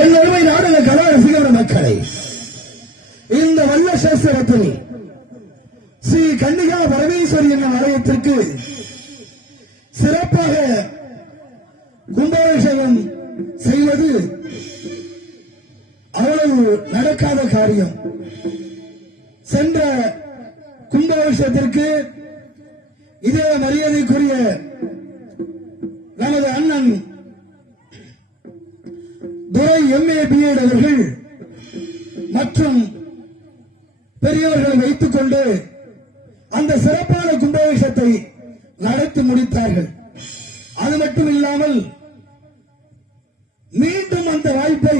என் அருமை நாடக கலா ரசிகர மக்களை, இந்த வல்ல சாஸ்திரத்தில் ஸ்ரீ கன்னிகா பரமேஸ்வரி என்னும் ஆலயத்திற்கு சிறப்பாக கும்பாபிஷேகம் செய்வது அவ்வளவு நடக்காத காரியம். சென்ற கும்பாபிஷேகத்திற்கு இதே மரியாதைக்குரிய நமது அண்ணன் துரை MA BEd அவர்கள் மற்றும் பெரியவர்களை வைத்துக் கொண்டு அந்த சிறப்பான கும்பாபிஷேகத்தை நடத்தி முடித்தார்கள். அது மட்டும் இல்லாமல் மீண்டும் அந்த வாய்ப்பை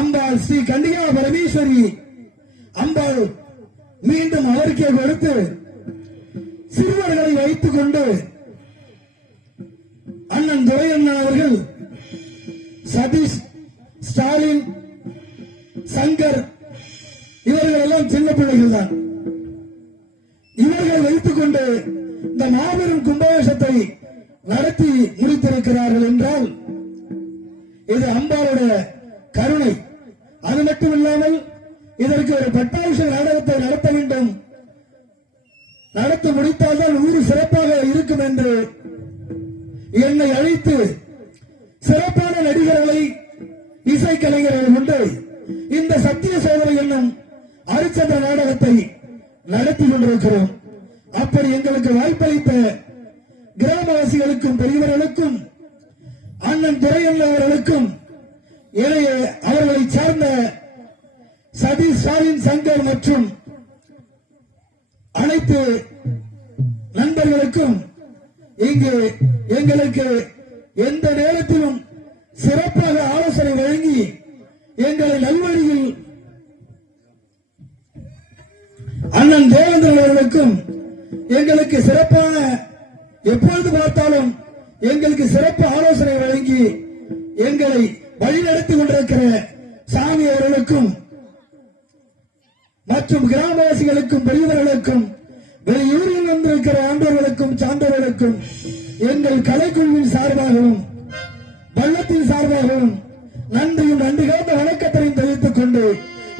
அம்பாள் ஸ்ரீ கன்னிகா பரமேஸ்வரி அம்பாள் மீண்டும் அவருக்கே கொடுத்து சிறுவர்களை வைத்துக் கொண்டு அண்ணன் துரையண்ணன் அவர்கள், சதீஷ், ஸ்டாலின், சங்கர் இவர்கள் எல்லாம் சின்ன பிள்ளைகள் தான். இவர்கள் வைத்துக் கொண்டு இந்த மாபெரும் கும்பாபிஷேகத்தை நடத்தி முடித்திருக்கிறார்கள் என்றால் இது அம்பாளுடைய கருணை. அது மட்டும் இல்லாமல் இதற்கு ஒரு பட்டாபிஷேக நாடகத்தை நடத்த வேண்டும், நடத்தி முடித்தால்தான் ஊர் சிறப்பாக இருக்கும் என்று என்னை அழைத்து சிறப்பான நடிகர்களை, இசைக்கலைஞர்கள் கொண்டு இந்த சத்திய சோதனை என்னும் அரிச்சந்திர நாடகத்தை நடத்தி கொண்டிருக்கிறோம். அப்படி எங்களுக்கு வாய்ப்பளித்த கிராமவாசிகளுக்கும் பெரியவர்களுக்கும் அண்ணன் துரையண்ணன் அவர்களுக்கும் அவர்களை சார்ந்த சதீஷ், ஸ்டாலின், சங்கர் மற்றும் அனைத்து நண்பர்களுக்கும் இங்கு எங்களுக்கு எந்த நேரத்திலும் சிறப்பாக ஆலோசனை வழங்கி எங்களை நல்வழியில் அண்ணன் தேவேந்திரன் அவர்களுக்கும் எங்களுக்கு சிறப்பான, எப்பொழுது பார்த்தாலும் எங்களுக்கு சிறப்பு ஆலோசனை வழங்கி எங்களை வழிநடத்தி கொண்டிருக்கிற சாமி அவர்களுக்கும் மற்றும் கிராமவாசிகளுக்கும் பெரியவர்களுக்கும் வெளியூரில் வந்திருக்கிற ஆண்டவர்களுக்கும் சான்றவர்களுக்கும் எங்கள் கலைக்குழுவின் சார்பாகவும் பள்ளத்தின் சார்பாகவும் நன்றியும் நன்றி கலந்த வணக்கத்தையும் தெரிவித்துக் கொண்டு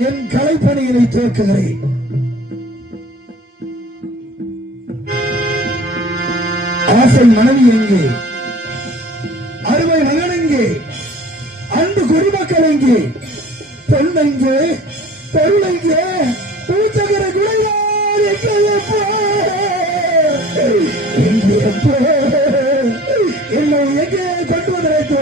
என் கலைப்பணியினை துவக்குகிறேன். ஆசை மனைவி எங்கே, அருமை மகன் எங்கே, அன்பு குடிமக்கள் எங்கே, பொன்னெங்கே, பொருளெங்கே, பூச்சகிற குழையார் எங்கே, எப்போ என்னை எங்கே கொண்டு வந்து வைத்து